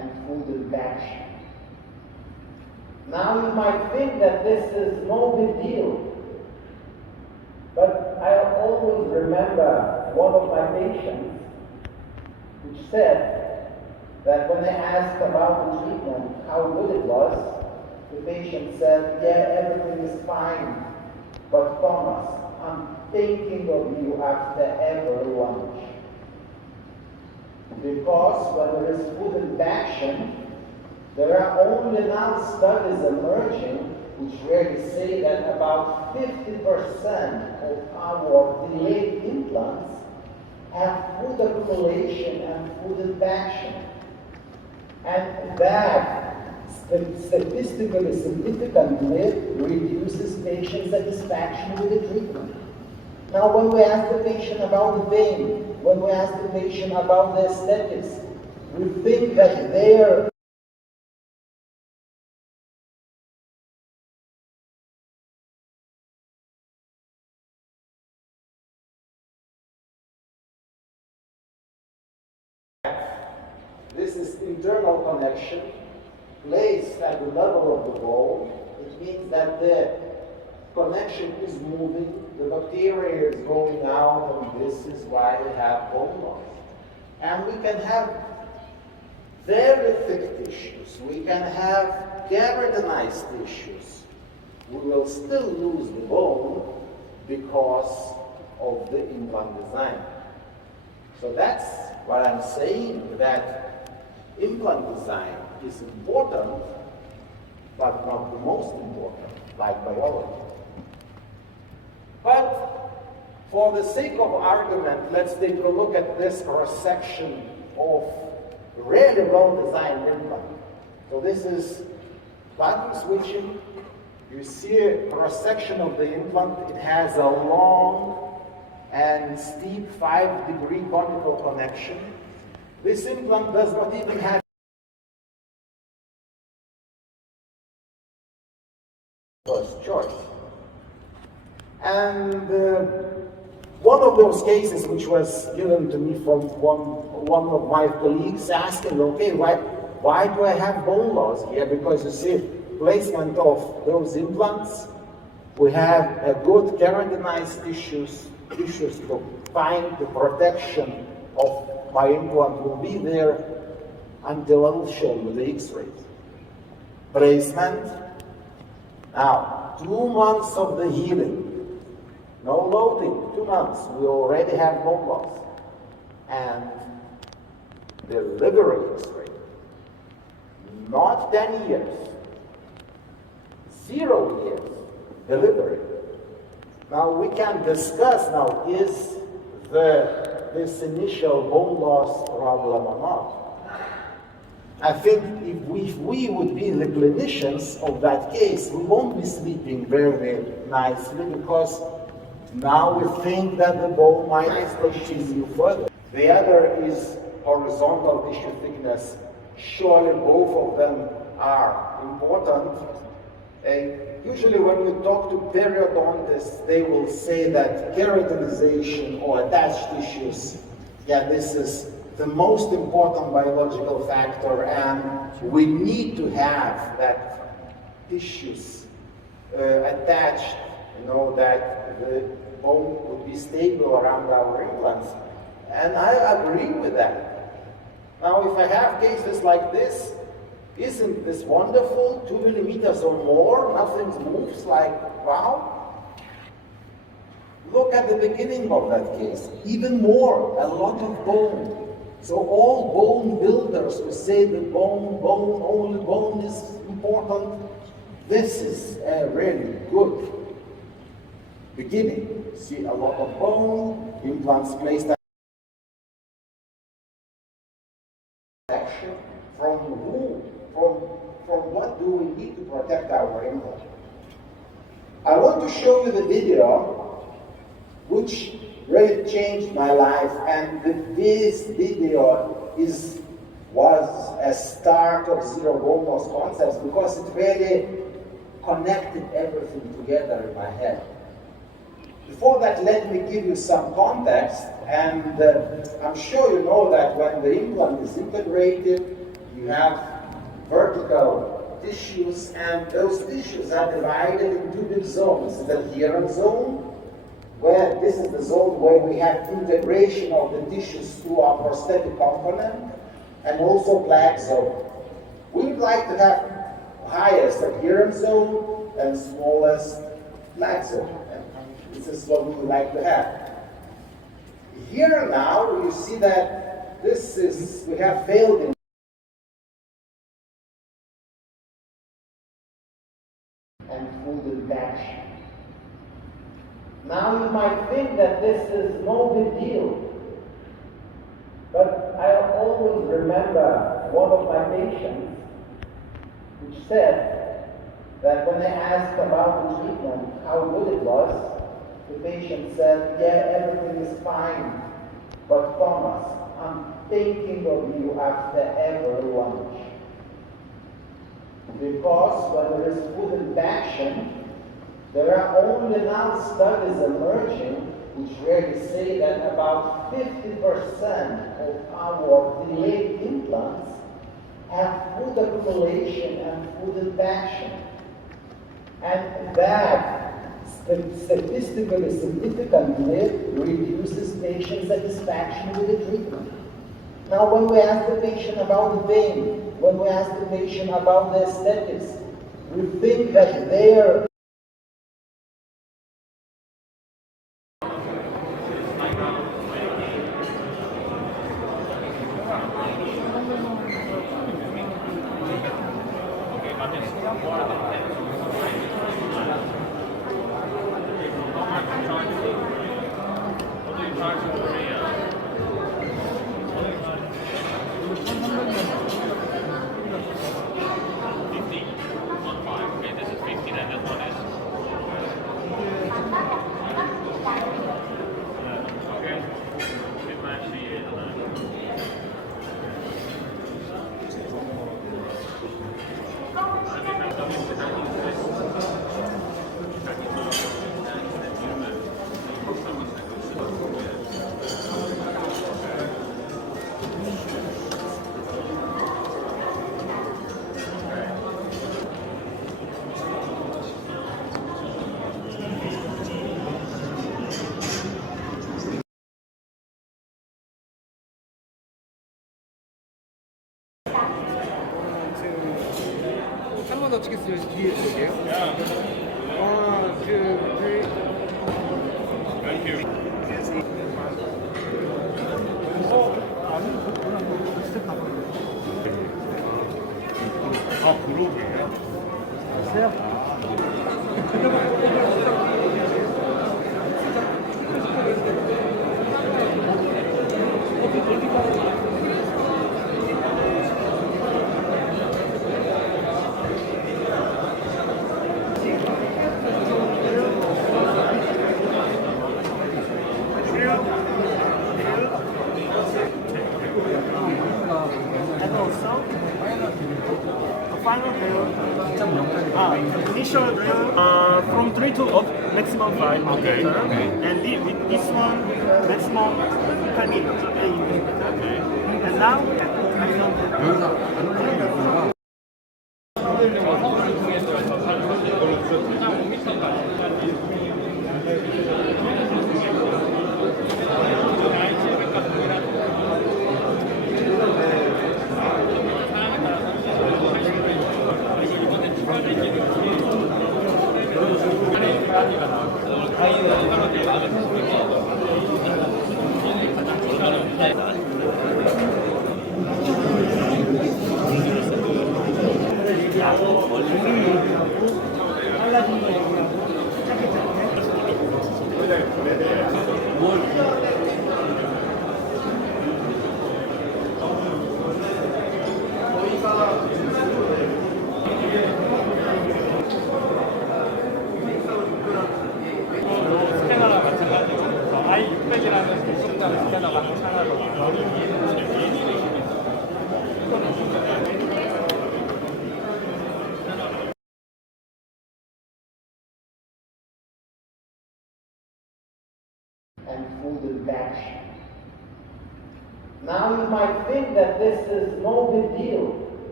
and food infection. Now you might think that this is no big deal, but I always remember one of my patients which said that when I asked about the treatment, how good it was, the patient said, yeah, everything is fine, but Thomas, I'm thinking of you after every lunch. Because when there is food infection, there are only now studies emerging which really say that about 50% of our delayed implants have food accumulation and food infection. And that statistically significantly reduces patient satisfaction with the treatment. Now, when we ask the patient about the pain, when we ask the patient about the aesthetics, we think that their this is internal connection placed at the level of the bone. It means that the connection is moving, the bacteria is going out, and this is why we have bone loss. And we can have very thick tissues, we can have keratinized tissues. We will still lose the bone because of the implant design. So that's what I'm saying, that implant design is important, but not the most important, like biology. But for the sake of argument, let's take a look at this cross-section of really well-designed implant. So this is platinum switching. You see a cross-section of the implant. It has a long and steep 5-degree conical connection. This implant does not even have first choice. And one of those cases which was given to me from one of my colleagues asking, okay, why do I have bone loss here? Because you see, placement of those implants, we have a good keratinized tissues to find the protection of my implant will be there until I will show you the X-rays. Placement. Now, 2 months of the healing. No loading, 2 months, we already have bone loss. And delivery X-ray, not 10 years, 0 years delivery. Now we can discuss now, is this initial bone loss problem or not? I think if we would be the clinicians of that case, we won't be sleeping very nicely, because now we think that the bone might continue further. The other is horizontal tissue thickness. Surely both of them are important. Usually when we talk to periodontists, they will say that keratinization or attached tissues, yeah, this is the most important biological factor, and we need to have that tissues attached, that the bone would be stable around our implants. And I agree with that. Now, if I have cases like this, isn't this wonderful? 2 millimeters or more, nothing moves, like, wow. Look at the beginning of that case, even more, a lot of bone. So all bone builders who say the only bone is important, this is a really good beginning. See a lot of bone, implants placed action. From who? From what do we need to protect our implant? I want to show you the video which really changed my life, and this video was a start of zero bone loss concepts, because it really connected everything together in my head. Before that, let me give you some context, and I'm sure you know that when the implant is integrated, You have vertical tissues, and those tissues are divided into big zones. The adherent zone, where this is the zone where we have integration of the tissues to our prosthetic component, and also black zone. We would like to have highest adherent zone and smallest black zone. And this is what we would like to have. Here now, you see that we have failed in and food infection. Now you might think that this is no big deal, but I always remember one of my patients which said that when I asked about the treatment, how good it was, the patient said, yeah, everything is fine, but Thomas, I'm thinking of you after every lunch. Because when there is food infection, there are only now studies emerging which really say that about 50% of our delayed implants have food accumulation and food infection. And that statistically significantly reduces patient satisfaction with the treatment. Now, when we ask the patient about the pain, when we ask the patient about the aesthetics, we think that their 한 번 더 찍겠습니다. 뒤에 볼게요. 하나, 둘, 셋. 아, 그러게요. And also, a final drill, initial drill from 3 to up, maximum 5 Okay. meter. Okay. And with this one, maximum 10 meter, 8 meter. And now, maximum. 스캐너랑 마찬가지로 i600이라는 고속장 스캐너가 하나로 and food infection. Now you might think that this is no big deal,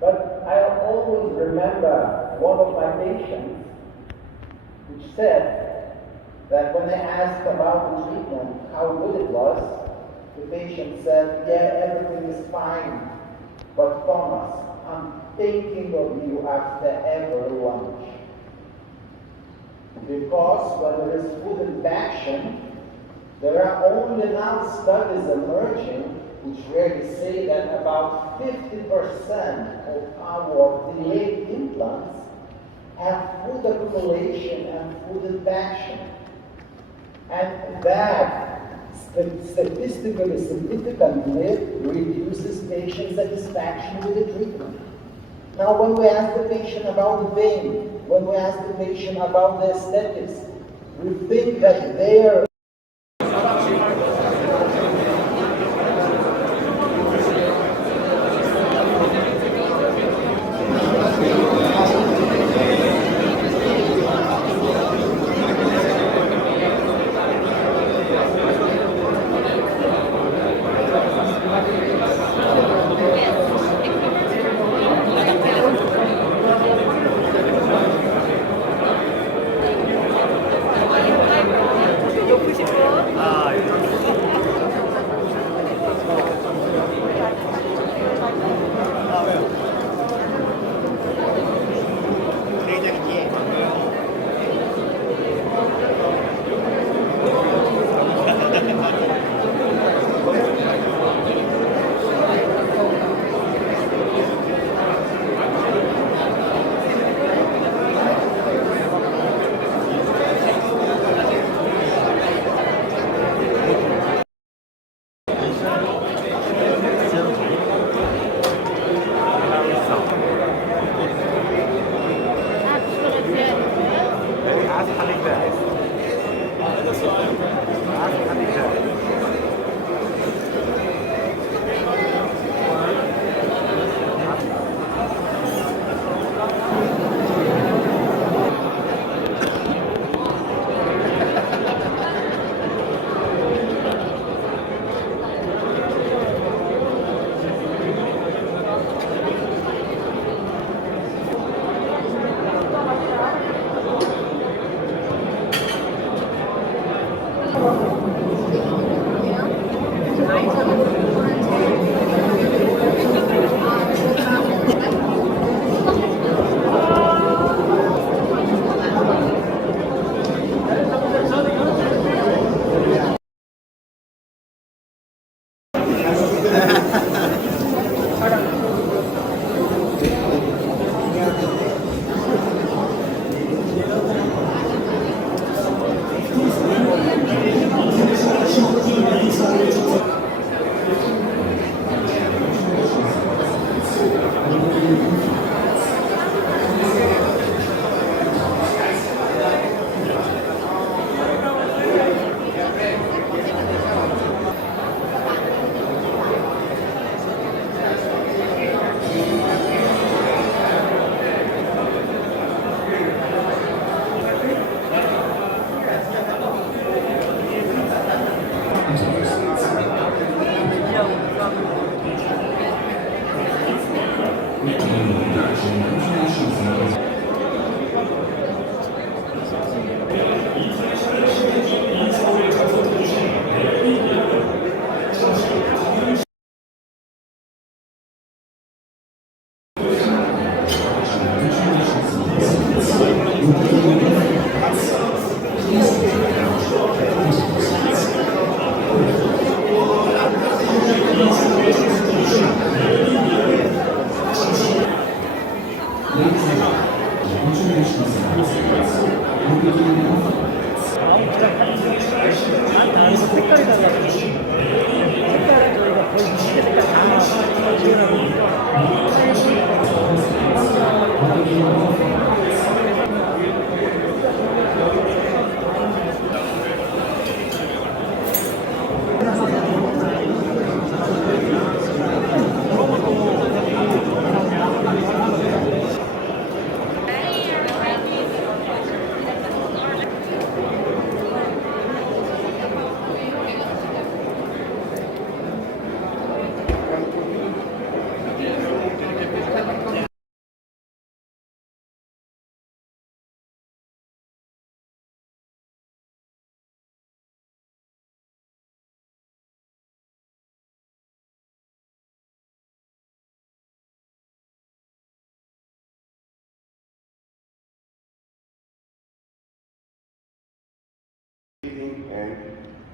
But I always remember one of my patients which said that when I asked about the treatment, how good it was, the patient said, yeah, everything is fine, but Thomas, I'm thinking of you after every lunch. Because when there is food infection, there are only now studies emerging which really say that about 50% of our delayed implants have food accumulation and food infection. And that statistically significantly reduces patient satisfaction with the treatment. Now, when we ask the patient about the pain, when we ask the patient about the aesthetics, we think that they are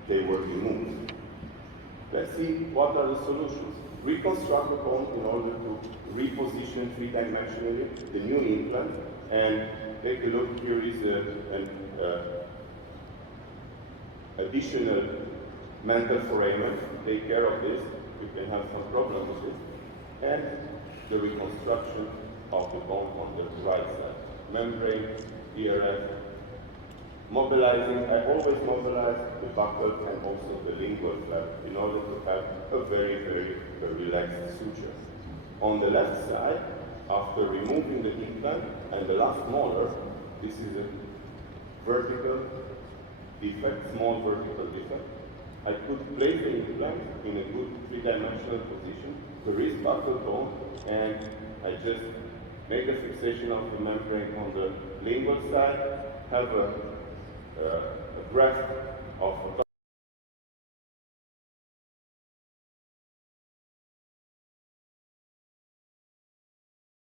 they were removed. Let's see what are the solutions. Reconstruct the bone in order to reposition three-dimensionally the new implant, and take a look. Here is an additional mental foramen. Take care of this. You can have some problems with it. And the reconstruction of the bone on the right side. Membrane, ERF, mobilizing. I always mobilize the buccal and also the lingual flap in order to have a very, very relaxed suture. On the left side, after removing the implant and the last molar, this is a vertical defect, small vertical defect. I could place the implant in a good three-dimensional position. There is buccal bone, and I just make a fixation of the membrane on the lingual side, have a graft of